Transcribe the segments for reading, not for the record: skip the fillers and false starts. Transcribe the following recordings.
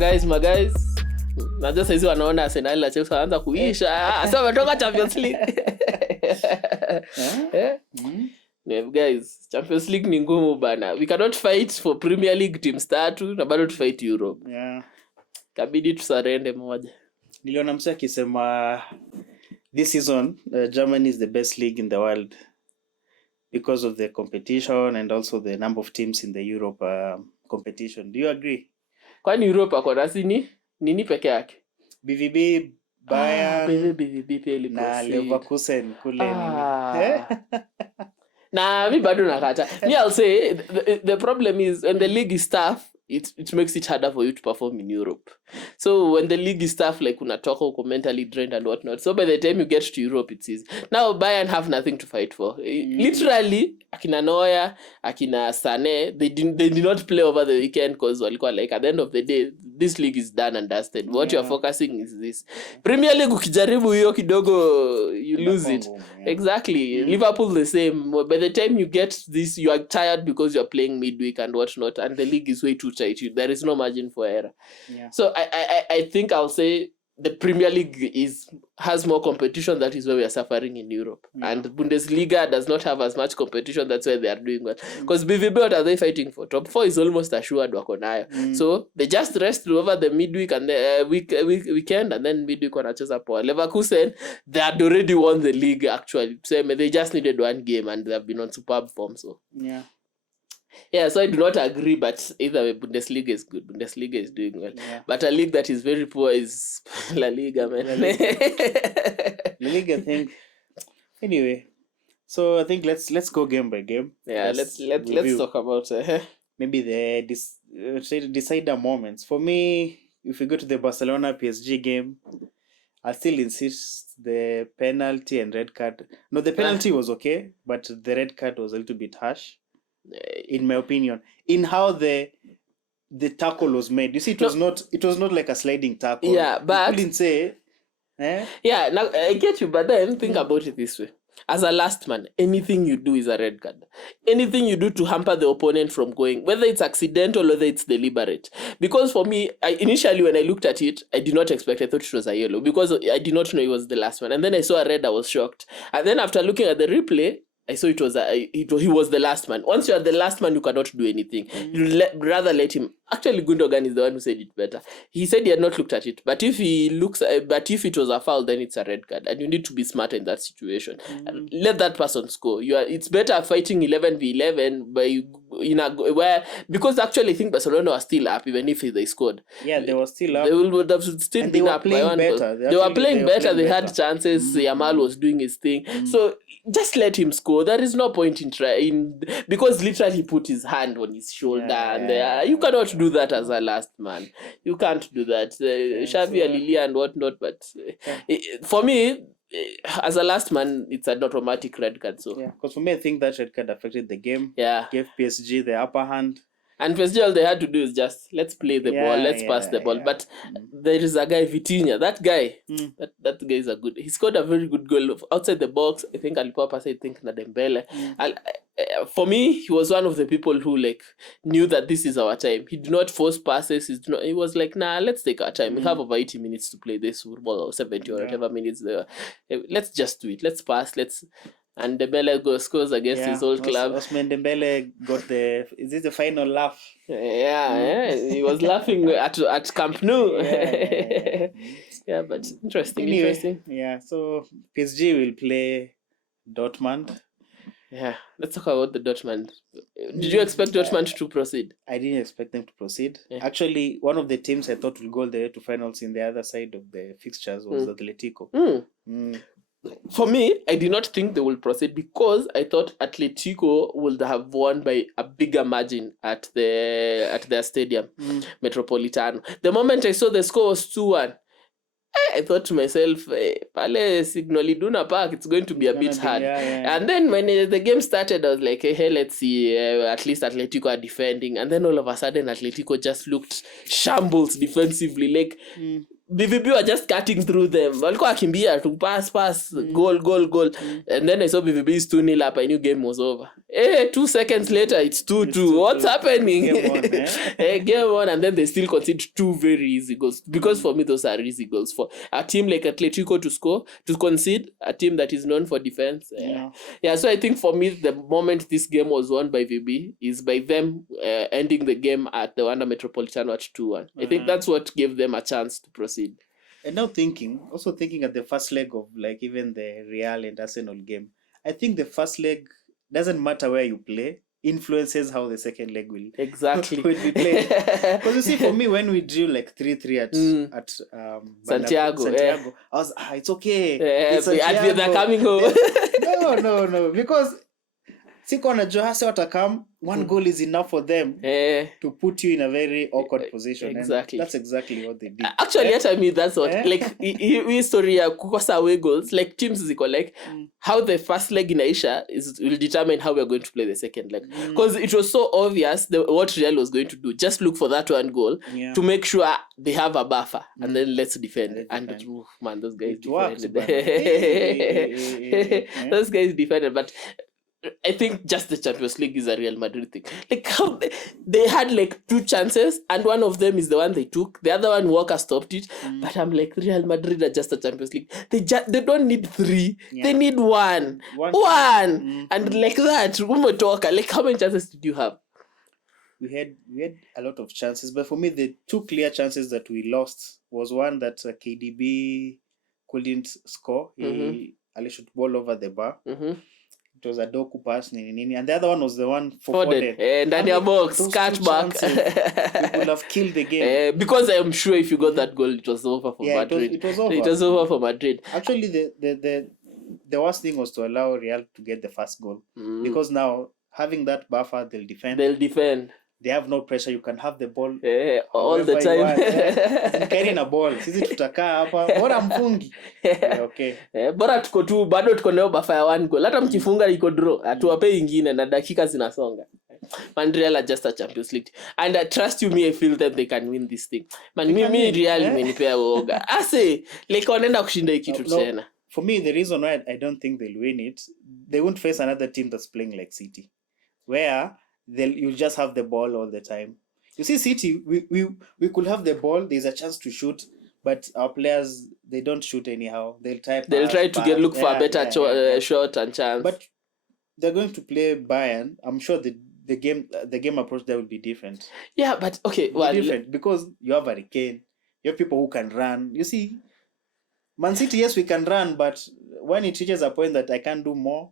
guys. Najua saizi wanaona Arsenal na Chelsea wanaanza kuisha. Sasa wametoka Champions League. Guys, Champions League ni ngumu bana. We cannot fight for Premier League teams 3 na bado to fight Europe. Yeah. Kabidi tusarende moja. Niliona msaki akisema this season Germany is the best league in the world because of the competition and also the number of teams in the Europe competition. Do you agree? Kwani Europe ako nasi nini peke yake? BVB, Bayern, BVB na Leverkusen kule nini. Na mi bado nakata. Me I'll say the problem is when the league is tough, it makes it harder for you to perform in Europe. So when the league is tough, like unatoka uko mentally drained and whatnot. So by the time you get to Europe, it's easy. Now Bayern have nothing to fight for. Literally, akina Neuer, akina Sané, they did not play over the weekend because walikuwa like at the end of the day, this league is done and dusted. What you're focusing is this. Premier League ukijaribu hiyo kidogo, you lose it. Exactly. Liverpool the same. By the time you get this, you are tired because you're playing midweek and whatnot, and the league is way too tight. There is no margin for error. Yeah. So I think I'll say the Premier League has more competition. That is where we are suffering in Europe. And Bundesliga does not have as much competition. That's why they are doing well. Because BVB, what are they fighting for? Top 4 is almost assured wako nayo. So they just rest over the midweek and the weekend, and then midweek wanacheza poa. Leverkusen, they had already won the league actually. So they just needed one game and they have been on superb form. So yeah, so I do not agree, but either way, Bundesliga is good. Bundesliga is doing well. Yeah. But a league that is very poor is La Liga, man. La Liga, I think. Anyway, so I think let's go game by game. Yeah, let's talk about maybe the decider moments. For me, if we go to the Barcelona PSG game, I still insist the penalty and red card. No, the penalty was okay, but the red card was a little bit harsh. In my opinion, in how the tackle was made. You see, it was not like a sliding tackle. Yeah, but you couldn't say. Yeah, now I get you, but then think about it this way. As a last man, anything you do is a red card. Anything you do to hamper the opponent from going, whether it's accidental or whether it's deliberate. Because for me, initially when I looked at it, I did not expect. I thought it was a yellow because I did not know it was the last one. And then I saw a red, I was shocked. And then after looking at the replay, I saw he was the last man. Once you are the last man, you cannot do anything. You rather let him. Actually, Gundogan is the one who said it better. He said he had not looked at it. But if it was a foul, then it's a red card. And you need to be smart in that situation. Let that person score. It's better fighting 11v11 because actually I think Barcelona was still up even if they scored. Yeah, they were still up. They would have still and been were up playing by 1 better. They were playing better. They had chances. Yamal was doing his thing. So just let him score. There is no point in because literally he put his hand on his shoulder and you cannot do that as a last man. You can't do that. Xavi, Lilia and whatnot. But for me, as a last man, it's an automatic red card. So because for me, I think that red card affected the game. Yeah, gave PSG the upper hand. And PSG, all they had to do is just let's play the ball, let's pass the ball. But there is a guy, Vitinha. That guy, that guy is he scored a very good goal outside the box. I think Alipapa said, na Dembele. For me, he was one of the people who knew that this is our time. He did not force passes. He was like, nah, let's take our time. We have over 80 minutes to play this football, or 70 or whatever minutes there. Let's just do it. Let's pass. And Dembele scores against his old club. Ousmane Dembele got is this the final laugh? Yeah, he was laughing at Camp Nou. Yeah, but interesting. Yeah, so PSG will play Dortmund. Yeah, let's talk about the Dortmund. Did you expect Dortmund to proceed? I didn't expect them to proceed. Yeah. Actually, one of the teams I thought will go there to finals in the other side of the fixtures was Atletico. For me, I did not think they will proceed because I thought Atletico would have won by a bigger margin at their stadium, Metropolitano. The moment I saw the score was 2-1, I thought to myself, Pale Signal Iduna Park, it's going to be a bit hard. And then when the game started, I was like, hey, let's see, at least Atletico are defending. And then all of a sudden, Atletico just looked shambles defensively. BVB were just cutting through them. Walikuwa akimbia to pass, goal. And then I saw BVB is 2-0 up. I knew game was over. 2 seconds later it's 2-2. What's happening? Game on, Game on, and then they still concede 2 very easy goals. Because for me, those are easy goals. For a team like Atletico to concede, a team that is known for defense. Yeah, so I think for me, the moment this game was won by VB is by them ending the game at the Wanda Metropolitano at 2-1. I think that's what gave them a chance to proceed. And now thinking at the first leg of like even the Real and Arsenal game, I think the first leg doesn't matter where you play, influences how the second leg will be played. Because you see, for me, when we drew like 3-3 at Santiago, I was it's okay. They're coming home. No, because siko najua hasa watakam, one goal is enough for them to put you in a very awkward position. Exactly. And that's exactly what they did. Actually, I mean, that's what, like, history ya kukosa away goals, like, teams ziko like, how the first leg in Aisha will determine how we're going to play the second leg. Because it was so obvious what Real was going to do. Just look for that one goal to make sure they have a buffer, and then let's defend. And man, those guys defended. Those guys defended, but I think just the Champions League is a Real Madrid thing. Like how they had like 2 chances and one of them is the one they took. The other one Walker stopped it. But I'm like, Real Madrid are just a Champions League. They don't need 3. They need 1. And like that, umetoka. Like how many chances did you have? We had a lot of chances, but for me the 2 clear chances that we lost was one that KDB couldn't score. He shot ball over the bar. It was a Doku pass, and the other one was the one for Foden. And Daniel box, catch back. It would have killed the game. Because I'm sure if you got that goal, it was over for Madrid. It was over. It was over for Madrid. Actually, the worst thing was to allow Real to get the first goal. Because now, having that buffer, they'll defend. They have no pressure. You can have the ball all the time. Carrying a ball. Sisi tutakaa hapa. Bora mfungi. Okay. Bora tuko tu bado tuko leo bafa ya 1 goal. Hata mkifunga iko draw. Atuwape ingine na dakika zinasonga. Man, Real are just a Champions League. And trust you me, I feel that they can win this thing. Man, me Real imenipea uoga. Ase, like wanaenda kushinda hiki kitu tena. For me, the reason why I don't think they'll win it, they won't face another team that's playing like City. Where you just have the ball all the time. You see, City, we could have the ball. There's a chance to shoot, but our players, they don't shoot anyhow. They'll try to look for a better shot and chance. But they're going to play Bayern. I'm sure the game approach there will be different. Yeah, but okay, different because you have Harry Kane. You have people who can run. You see, Man City, yes, we can run, but when it reaches a point that I can't do more,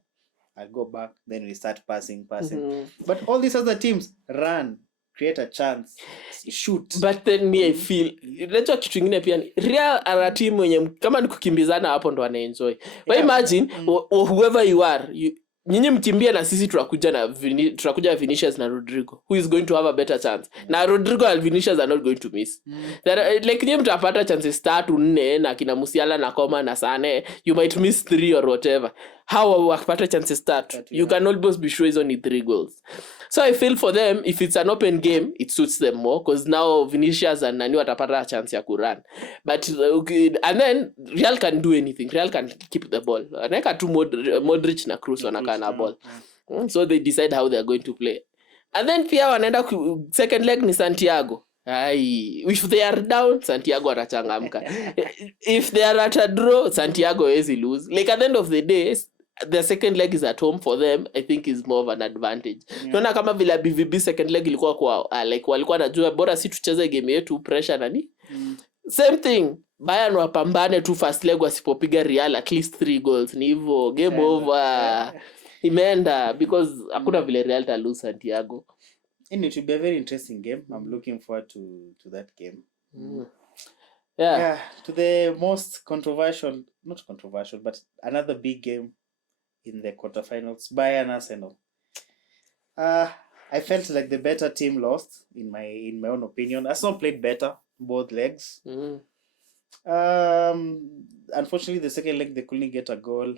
I'll go back, then we start passing. But all these other teams run, create a chance, shoot. But then me I feel, unajua kitu kingine pia ni Real are a team wenye kama ni kukimbizana hapo ndo wanaenjoy. But imagine whoever you are, nyinyi mkimbia na sisi tutakuja Vinicius na Rodrigo, who is going to have a better chance. Na Rodrigo and Vinicius are not going to miss. Like nyinyi mtapata chances 3-4 na kina Musiala na Koma na Sane, you might miss 3 or whatever. How wakipata chances 3? You can almost be sure it's only 3 goals. So I feel for them, if it's an open game, it suits them more because now Vinicius and Nani watapata a chance ya kurun. But and then Real can do anything. Real can keep the ball. Anaweka tu Modric na Kroos wanakaa na ball. So they decide how they are going to play. And then pia wanaenda second leg ni Santiago. If they are down, Santiago atachangamka. If they are at a draw, Santiago hawezi lose. Like at the end of the day, the second leg is at home for them. I think is more of an advantage. Tunaona kama vile BVB second leg ilikuwa kwa like walikuwa najua bora si tucheze game yetu pressure nani. Same thing. Bayern wapambane tu first leg wasipopiga Real at least 3 goals. Ni hivyo game over. Imeenda because hakuna vile Real ta lose Santiago. And it will be a very interesting game. I'm looking forward to that game. Yeah. To the most not controversial, but another big game in the quarterfinals, Bayern Arsenal. I felt like the better team lost in my own opinion. Arsenal played better both legs. Unfortunately, the second leg they couldn't get a goal,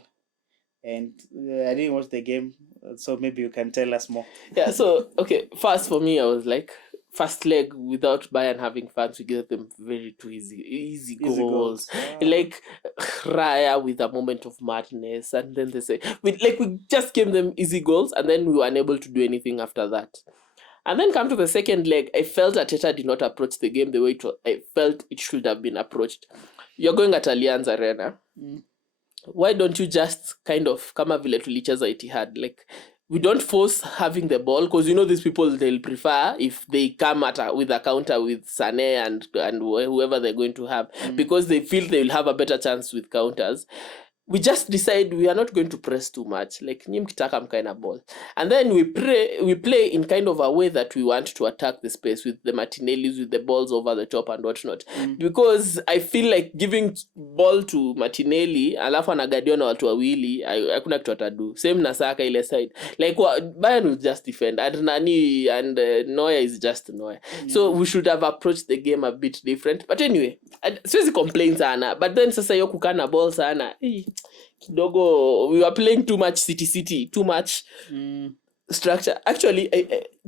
and I didn't watch the game, so maybe you can tell us more. Yeah. So okay, first for me, I was like, first leg without Bayern having fans, we gave them very two easy goals. Wow. Like Raya with a moment of madness, and then they say we just gave them easy goals, and then we were unable to do anything after that. And then come to the second leg, I felt Arteta did not approach the game the way I felt it should have been approached. You're going at Allianz Arena. Why don't you just kind of kama vile tulicheza Etihad, like we don't force having the ball, because these people, they'll prefer if they come with a counter with Sané and whoever they're going to have, because they feel they will have a better chance with counters. We just decide we are not going to press too much, like nyi mkitaka mkae ball, and then we play in kind of a way that we want to attack the space with the Martinellis, with the balls over the top and whatnot. Because I feel like giving ball to Martinelli alafu anagadiwa na watu wawili, hakuna kitu atadu. Same na Saka ile side, like Bayern will just defend, and Neuer is just Neuer. So we should have approached the game a bit different, but anyway, siwezi complain sana, but then sasa yo kukana ball sana kidogo, we were playing too much city, too much structure. Actually,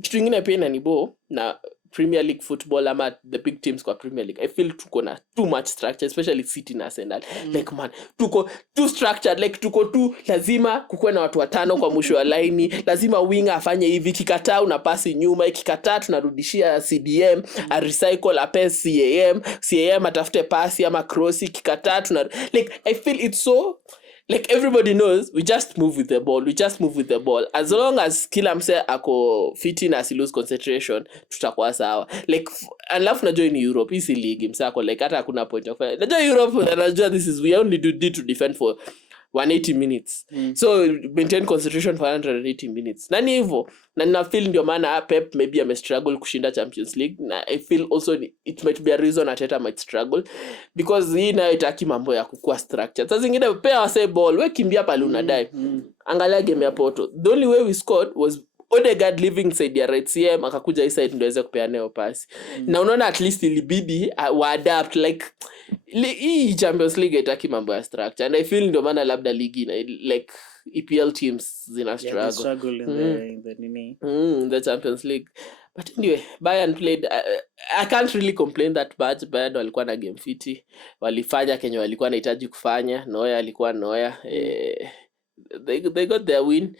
kitu ingine pia inanibo na Premier League football ama the big teams kwa Premier League, I feel tuko na too much structure, especially City na Arsenal. Like man, tuko too structured, like tuko too, lazima kukuwe na watu watano kwa mwisho wa line, lazima winger afanye hivi, kikataa unapasi nyuma, kikataa tunarudishia CDM, a recycle a pass CAM atafute pasi ama cross, kikataa like I feel it's so, like everybody knows we just move with the ball, as long as kila mse ako fiti na si lose concentration, tutakuwa sawa. Like alafu najua in Europe hii league msako, like hata hakuna point of najua Europe, najua this is, we only need to defend for 180 minutes. So maintain concentration for 180 minutes. Nani hivyo? Na nina feel ndio maana Pep maybe ame struggle kushinda Champions League, na I feel also it might be a reason Arteta might struggle, because hii nayo itaki mambo ya kukua structure. Sasa zingine pea wase ball, we kimbia pale unadai. Angalia game ya Porto, the only way we scored was Odegaard leaving side ya right CM akakuja hii side ndio aweze kupeana hiyo pass. Na unaona at least ilibidi wa adapt, like hii Champions League itaki mambo ya structure, and I feel ndio maana labda ligi like EPL teams zina struggle in the nini the Champions League. But anyway, Bayern played, I can't really complain that much. Bayern walikuwa na game fiti, walifanya kenye walikuwa nahitaji kufanya. Neuer alikuwa Neuer, they got their win.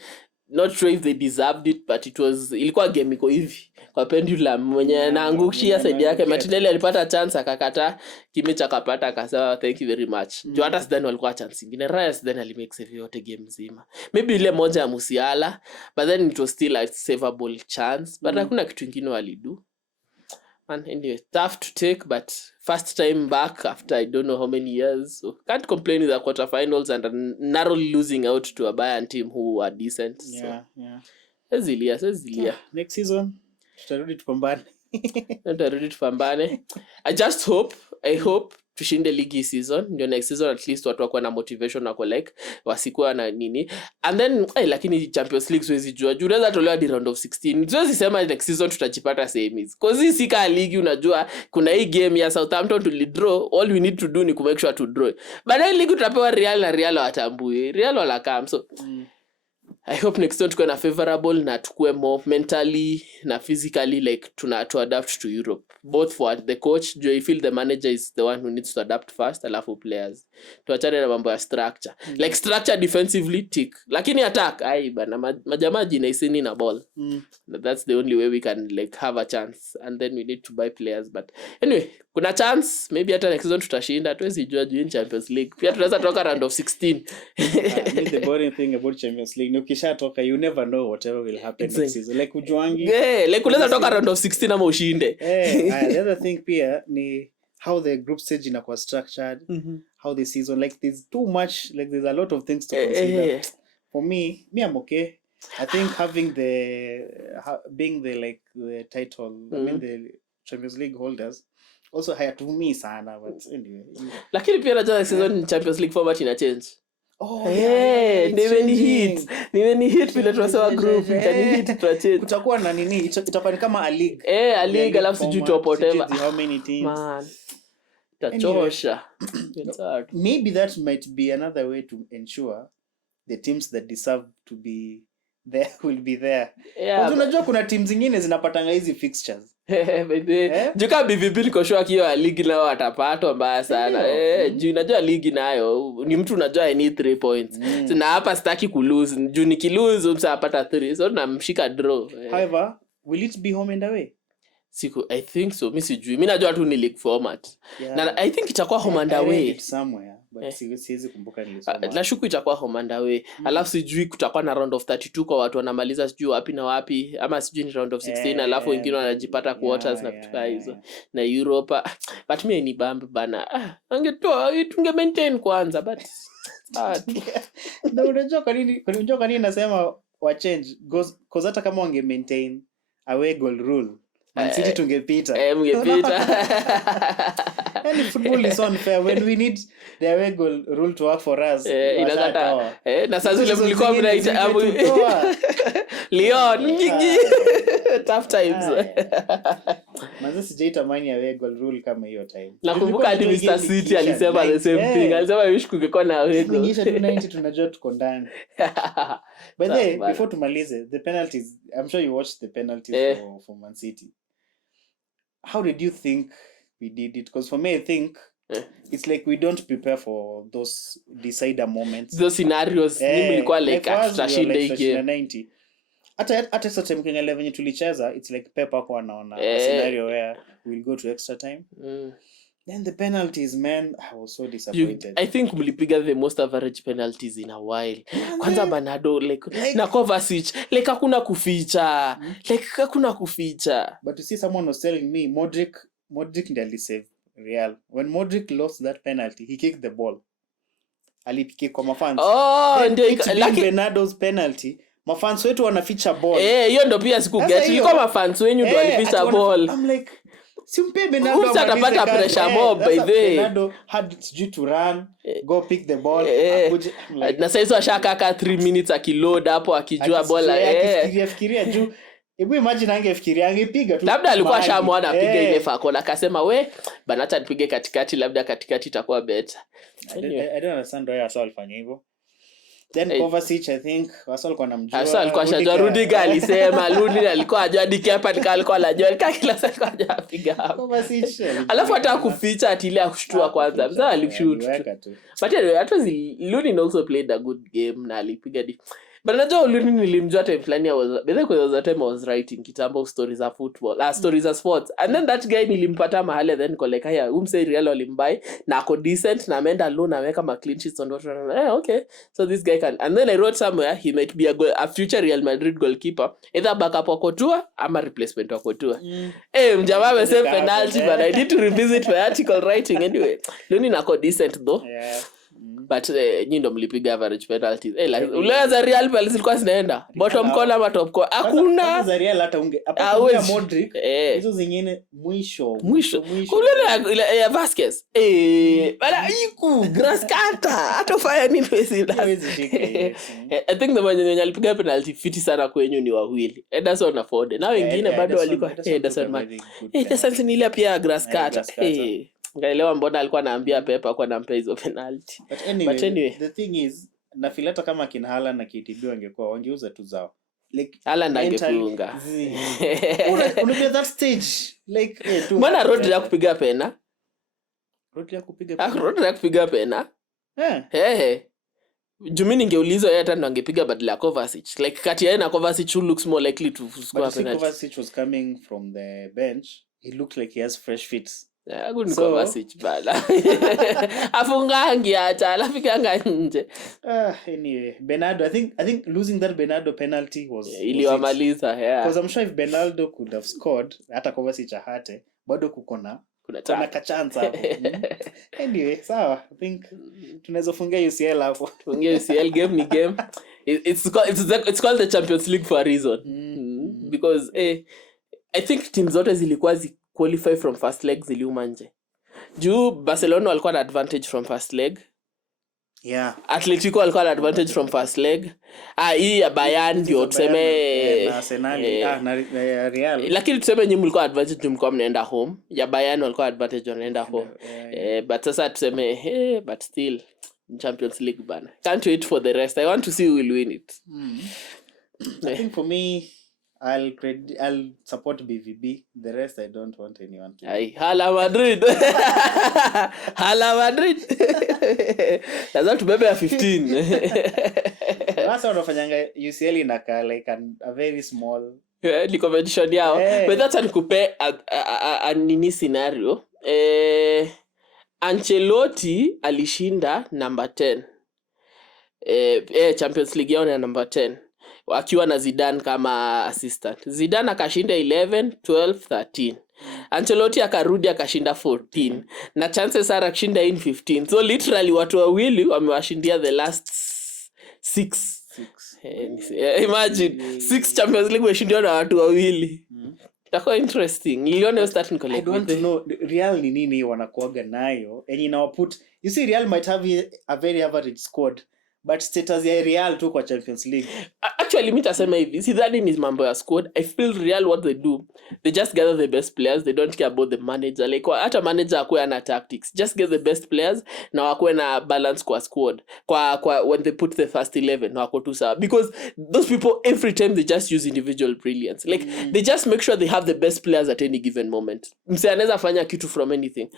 Not sure if they deserved it, but ilikuwa game iko hivi kwa pendulum, mwenye naangushia side yake. Martinelli alipata chance akakata, Kimmich akapata akasema thank you very much. Jo hata sidhani walikuwa chance nyingine. Raya sidhani alimake save yote game nzima, maybe ile moja ya Musiala, but then it was still a savable chance, but hakuna kitu kingine walidu. And anyway, tough to take, but first time back after I don't know how many years, so can't complain with the quarterfinals and narrowly losing out to a Bayern team who are decent. Ezilia. Next season tutarudi tupambane. I hope tushinde ligi season, ndio next season at least watu wako na motivation, wako like wasikuwa na nini, and then lakini Champions League siwezi jua juu unaweza tolewa di round of 16. Siwezi sema next season tutajipata semis, cause hii sika ligi, unajua kuna hii game ya Southampton tulidraw, all we need to do ni kumake sure to draw, but hii ligi tutapewa Real na Real watambui, Real wala come. So I hope next time tukue na favorable na tukue more mentally na physically like to adapt to Europe, both for the coach. Do you feel the manager is the one who needs to adapt first, alafu players tuachane na mambo ya structure, like structure defensively tick, lakini attack bana majamaa jinaisini na ball. That's the only way we can like have a chance, and then we need to buy players. But anyway, kuna chance maybe hata next season tutashinda, tuwezi jua juu in Champions League pia tunaweza toka round of 16. The boring thing about Champions League, ukishatoka you never know whatever will happen next season, like ujuangi like unaweza toka round of 16 ama ushinde. The other thing pia ni how the group stage inakuwa structured, how the season, like there's too much, like there's a lot of things to consider. For me I'm okay. I think having being the title, I mean the Champions League holders also hayatumi sana, but anyway. Lakini pia najua season Champions League format ina change. Nimeni hit vile tunasema group, can hit tutachange. Kutakuwa na nini? Itakuwa kama a league. A league alafu sijui top whatever. How many teams? Man. Tachosha. It's hard. Maybe that might be another way to ensure the teams that deserve to be there will be there. Yeah, Unajua kuna team zingine zinapatanga hizi fixtures. Juka BVB niko sure kiyo ligi nao watapatwa mbaya sana. Juu unajua ligi nayo ni mtu unajua I need 3 points. So na hapa sitaki kulose. Juu nikilose msapata 3. So namshika draw. However, will it be home and away? I think so. Mimi sijui. Mimi najua tu ni league format. Yeah. Na I think itakuwa home and away somewhere, but siwezi kumbuka nilisoma. Nashuku itakuwa home and away. Alafu sijui kutakuwa na round of 32 kwa watu wanamaliza sijui wapi na wapi, ama sijui ni round of 16 alafu wengine wanajipata quarters na vitu kama hizo. Na Europa. But mimi ni bambi bana. Angetoa tunge maintain kwanza but na unajua kwa nini nasema wa change cause hata kama wange maintain away goal rule Man City tungepita. Mngepita. And football is unfair when we need the away goal rule to work for us. Inakata. Na sasa zile mlikuwa mnaita Leon nyingi. Tough times. Manze sijaitamani away goal rule kama hiyo time. Nakumbuka hadi Mr City alisema the same thing. Alisema wish kungekuwa na away goal. Ningisha 290 tunajua tuko ndani. But then before tumalize the penalties, I'm sure you watched the penalties for Man City. How did you think we did it? Because for me, I think it's like we don't prepare for those decider moments. Those scenarios nilikuwa like tutashinda hii game. 90. Hata sasa time Kenya 11 tulicheza, it's like Pep ako anaona a scenario where we'll go to extra time. Then the penalties, man, I was so disappointed. I think mlipiga the most average penalties in a while. Kwanza Bernardo like na Kovacic like hakuna kuficha. Like hakuna kuficha. But you see, someone was telling me Modric nearly saved Real. When Modric lost that penalty, he kicked the ball. Alipike kwa mafans. Ndio like Bernardo's penalty. Mafans wetu wanaficha ball. Hiyo ndio pia siku get. Ilikuwa mafans wenyu ndio walificha ball. I'm like simpe Bernardo atapata pressure mob by the way. Bernardo had to run, go pick the ball. Like, na sasa ashaka 3 minutes akiload hapo akijua bola fikiria juu. Hebu imagine angefikiria angepiga tu. Labda alikuwa shamwona apiga ile fakona akasema we bana acha nipige katikati, labda katikati itakuwa better. I don't understand why Aston alifanya hivyo. Then Kovacic, I think Aston anamjua. Aston alikuwa shajua Rudiger alisema Rudiger alikuwa ajua dikiapa alikuwa anajua kila saa alikuwa anapiga hapo. Kovacic. Alafu hata kuficha atile akushtua kwanza. Mzee alishoot. But anyway, Lunin also played a good game na alipiga But najua Lunin nilimjua time fulani was a time I was writing kitambo stories of football, stories of sports. And then that guy nilimpata mahali then niko like haya umse Real walimbai na ako decent na ameenda alone ameweka ma clean sheets on what. Okay. So this guy can, and then I wrote somewhere he might be a future Real Madrid goalkeeper, either backup wa Courtois ama replacement wa Courtois. Mjamaa amesave penalty but I need to revisit my article writing anyway. Lunin ako decent though. Yeah. But nyinyi ndo mlipiga average penalties. Like ule za Real pale zilikuwa zinaenda bottom corner ama top corner. Hakuna za Real hata apata Modric. Hizo zingine mwisho. Ule ya Vasquez. Bala iku grass cutter. Hata fire ni pesi. I think the man yenye alipiga penalty fiti sana kwenyu ni wawili. Ederson na Foden. Na wengine bado walikuwa Ederson man. Ederson ni ile pia grass cutter. Ngaelewa mbona alikuwa anaambia Pep kwa nampea hizo penalty. But anyway, the thing is na filata kama kina Haaland na KTB wangeuza tu zao. Like Haaland angefunga. Unajua that stage like mbona Rodri ya kupiga pena? Rodri ya kupiga pena? Jumi ningeulizwa yeye hata ndo angepiga badala ya Kovacic. Like kati yeye na Kovacic who looks more likely to score penalty. Kovacic was coming from the bench. He looked like he has fresh feet. Good Kovacic bala. Afungangi acha alafikanga nje. Anyway, Bernardo, I think losing that Bernardo penalty was iliwamaliza. Because I'm sure if Bernardo could have scored hata Kovacic ahate bado kuna chance hapo. Anyway, sawa. I think tunaweza fungia UCL hapo. Fungia UCL game ni game. It's called the Champions League for a reason. Because I think teams zote zilikuwa qualify from first leg ziliuma nje. Juu Barcelona walikuwa na advantage from first leg. Yeah. Atletico walikuwa na advantage from first leg. Hii ya Bayern ndio tuseme na Arsenal na Real. Lakini tuseme nyinyi mlikuwa advantage ndio mlikuwa mnaenda home. Ya Bayern walikuwa advantage wanaenda home. But sasa tuseme but still Champions League bana. Can't wait for the rest. I want to see who will win it. I think for me, I'll support BVB. The rest I don't want anyone to. Ay, Hala Madrid. Hala Madrid. Lazima tubebe ya 15. Sasa wanafanyanga UCL inakaa like a very small. Ni competition yao. But that's nikupe a nini scenario. Ancelotti alishinda number 10. Champions League yao na number 10. Akiwa na Zidane kama assistant. Zidane akashinda 11, 12, 13. Ancelotti akarudi akashinda 14. Na chances are akishinda in 15. So literally watu wawili wamewashindia the last 6. Imagine 6 Champions League wameshindiwa na watu wawili. Itakuwa interesting. Niliona hiyo starting collect. I don't know Real ni nini wanakuaga nayo. And inawaput, you see Real might have a very average squad. But status ya Real tu kwa Champions League. Actually, mimi tasema hivi, sidhani ni mambo ya squad. I feel Real what they do, they just gather the best players. They don't care about the manager. Like hata manager akuwe na tactics. Just get the best players na wakuwe na balance kwa squad. Kwa when they put the first 11 na wako tu sawa. Because those people every time they just use individual brilliance. Like they just make sure they have the best players at any given moment. Mse anaweza fanya kitu from anything.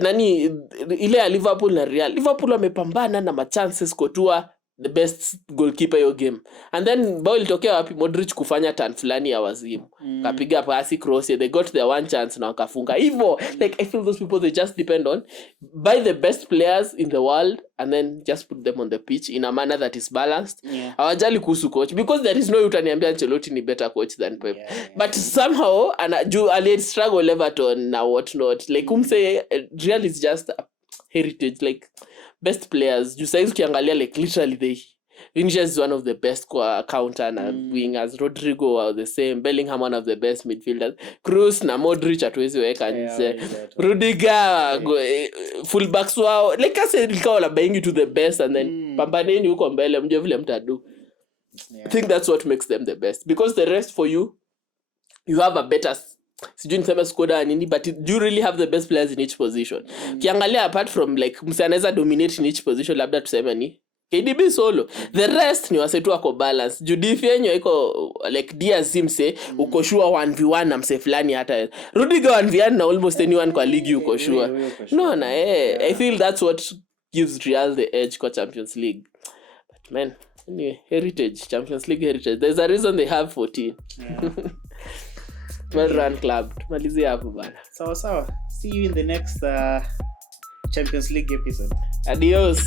Nani ile ya Liverpool na Real. Liverpool wamepambana na machances kutoa the best goalkeeper your game. And then bao ilitokea wapi? Modric kufanya turn fulani ya wazimu. Kapiga pasi cross, they got their one chance na wakafunga. Hivyo like I feel those people they just depend on buy the best players in the world and then just put them on the pitch in a manner that is balanced. Hawajali kuhusu coach because there is no utaniambia Ancelotti ni better coach than Pep. But somehow ali struggle Everton na what not. Like say Real is just a heritage like best players. You say ukiangalia like literally they Vinicius is one of the best kwa counter na wingers. Rodrigo are the same. Bellingham one of the best midfielders. Kroos na Modric hatuwezi weka nje. Rudiger fullbacks wao like I said ilikuwa la buying to the best and then pambaneni huko mbele mje vile mtadu. I think that's what makes them the best because the rest for you have a better sijui niseme squad nini but do you really have the best players in each position. Kiangalia apart from like mse anaweza dominate in each position labda tuseme ni KDB solo. The rest ni wasetu wako balance. Judith yenyo iko like Diaz mse uko sure 1v1 na mse fulani hata. Rudiger 1v1 na almost anyone kwa ligi uko sure. No na I feel that's what gives Real the edge kwa Champions League. But man, anyway, heritage, Champions League heritage. There's a reason they have 14. Well run club. Tumalizie hapo bana. Sawa. See you in the next Champions League episode. Adios.